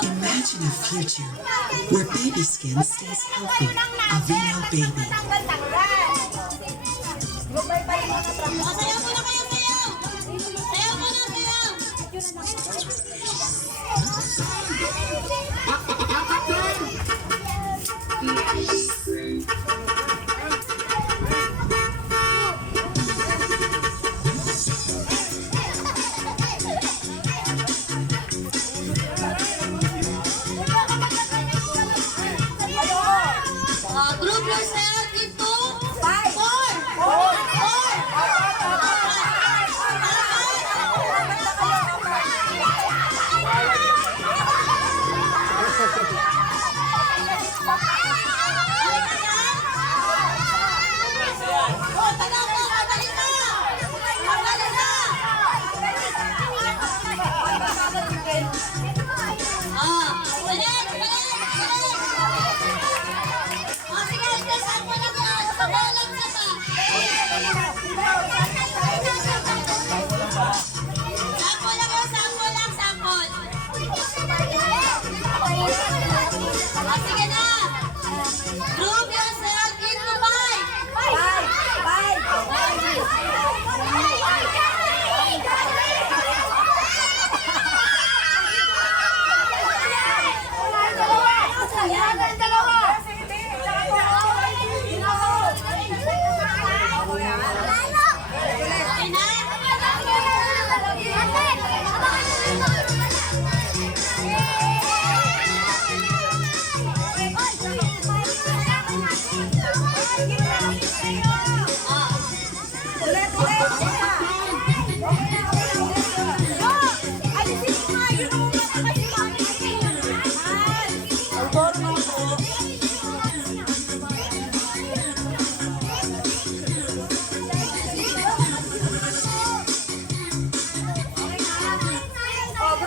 Imagine a future where baby skin stays healthy. Aveeno Baby. Sayaw muna kayo, sayaw! Sayaw muna, sayaw!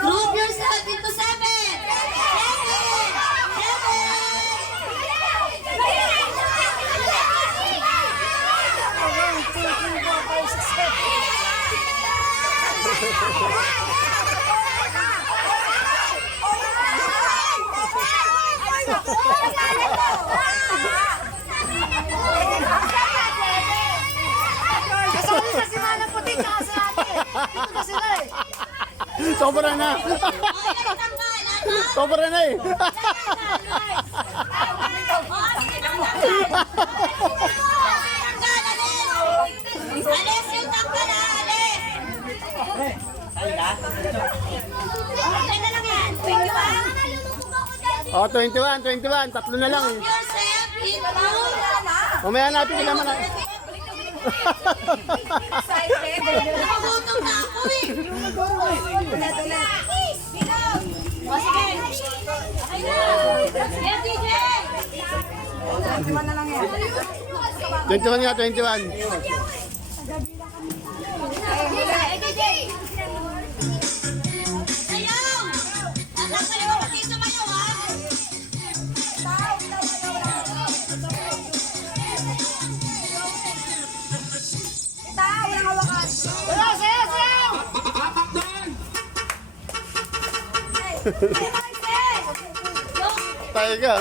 Group yourself into 7. Sobra na. Sobra na eh. Alis yung tanggal, alis! Okay na lang yan. 21. Oh, 21. Tatlo na lang eh. Yourself into... Mamaya natin sila man. Napagutom na ako eh. O sige. Okay na. Yes, DJ. 21 nga, 21. Sayaw! Alam ka naman pati sumayaw ha? Tayo ka.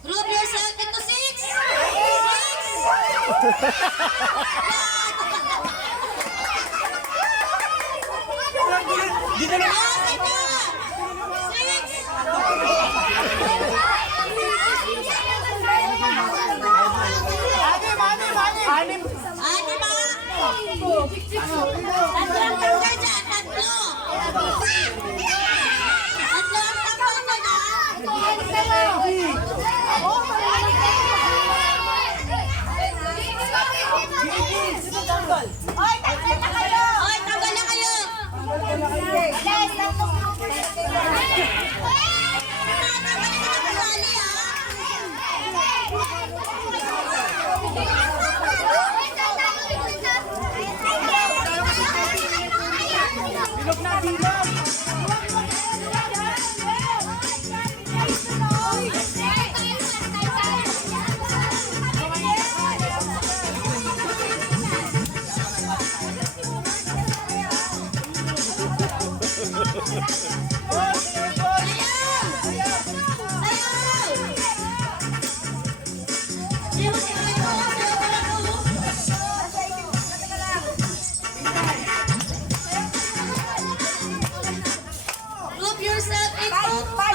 Group yourself into 6. 6. Dito na. 6. Ano ba? Tatlo ang tanggal dyan, tatlo. Tatlo ang tanggal dyan, ha? Oy, tanggal na kayo! yourself into 5.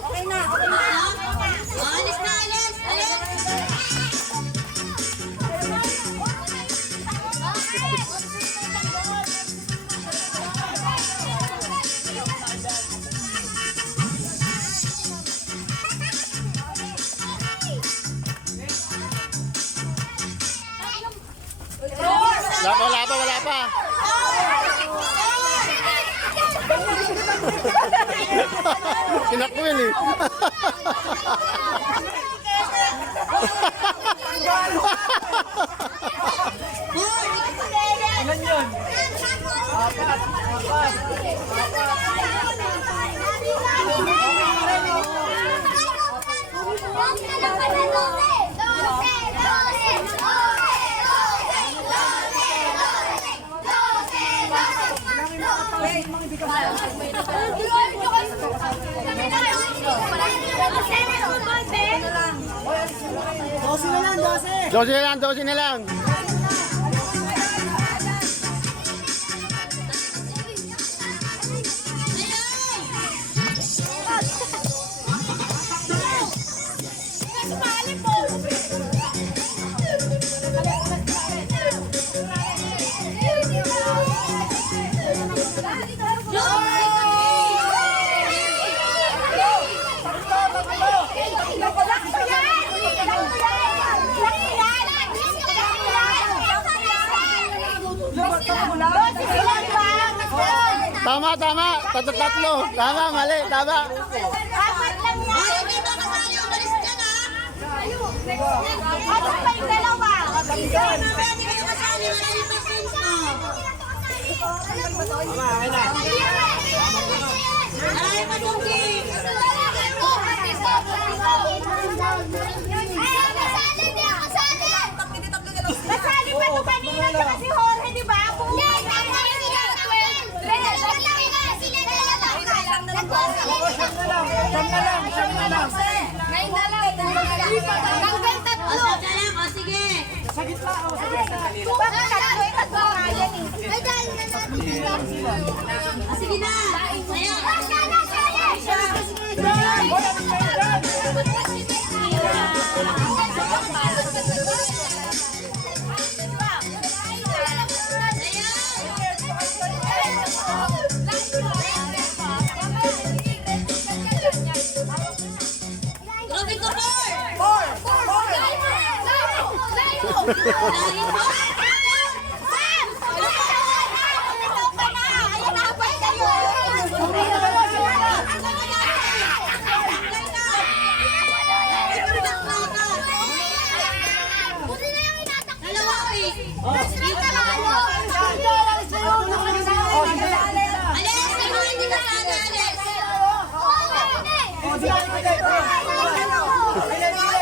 Okay na. Alis na, alis. Wala pa. Tinakwil eh. Ilan yun? Apat. Dosi na lang. Tama. Tatlo. Tama, mali. Tama. Ay, hindi ba kasali? Umalis ka na. Ano pa yung dalawa? Hindi ka kasali. Maraming pasens na. Ay, matungking. Nasali pa ito kanina tsaka si Jorge, di ba? Tanggal tatlo. O sige. Sa gitna. Sa gitna. Bakit tatlo? Tatlo nga yan eh. O sige na. Robin ko, four. Ilan